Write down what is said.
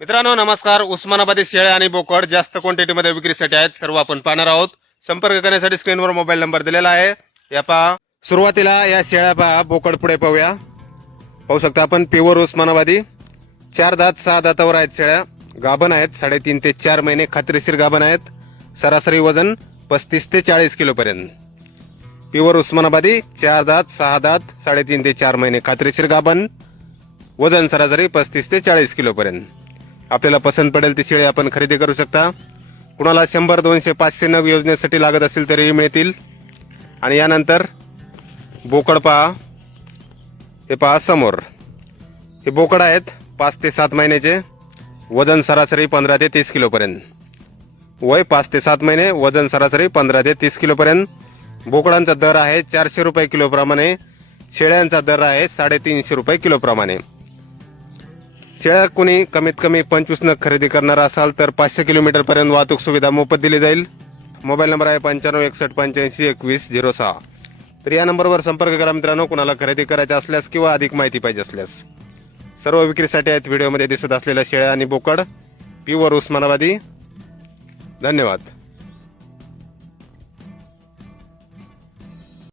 मित्रांनो नमस्कार. उस्मानाबादी शेळ्या आणि बोकड जास्त क्वांटिटीमध्ये विक्रीसाठी आहेत. सर्व आपण पाहणार आहोत. संपर्क करण्यासाठी स्क्रीनवर मोबाईल नंबर दिलेला आहे. या पहा. सुरुवातीला या शेळ्या पहा. बोकड पुढे पाहूया. पाहू शकता आपण प्युअर उस्मानाबादी. चार दात सहा दातावर आहेत शेळ्या. गाभण आहेत. साडेतीन ते चार महिने खात्रीशीर गाभण आहेत. सरासरी वजन पस्तीस ते चाळीस किलोपर्यंत प्युअर उस्मानाबादी चार दात सहा दात साडेतीन ते चार महिने खात्रीशीर गाभण. वजन सरासरी पस्तीस ते चाळीस किलोपर्यंत आपल्याला पसंत पडेल ती शेळी आपण खरेदी करू शकता. कुणाला शंभर दोनशे पाचशे नग योजनेसाठी लागत असेल तरीही मिळतील. आणि यानंतर बोकड पहा. हे पहा समोर. हे बोकड आहेत पाच ते सात महिन्याचे. वजन सरासरी पंधरा ते तीस किलोपर्यंत. वय पाच ते सात महिने वजन सरासरी पंधरा ते तीस किलोपर्यंत. बोकडांचा दर आहे चारशे रुपये किलोप्रमाणे. शेळ्यांचा दर आहे साडेतीनशे रुपये किलोप्रमाणे. शेळ्या कोणी कमीत कमी पंचवीस नग खरेदी करणार असाल तर पाचशे किलोमीटर पर्यंत वाहतूक सुविधा मोफत दिली जाईल. मोबाईल नंबर आहे पंच्याण्णव एकसष्ट पंच्याऐंशी एकवीस झिरो सहा. तर या नंबरवर संपर्क करा मित्रांनो. कुणाला खरेदी करायची असल्यास किंवा अधिक माहिती पाहिजे असल्यास. सर्व विक्रीसाठी आहेत व्हिडिओमध्ये दिसत असलेल्या शेळ्या आणि बोकड. प्युअर उस्मानाबादी. धन्यवाद.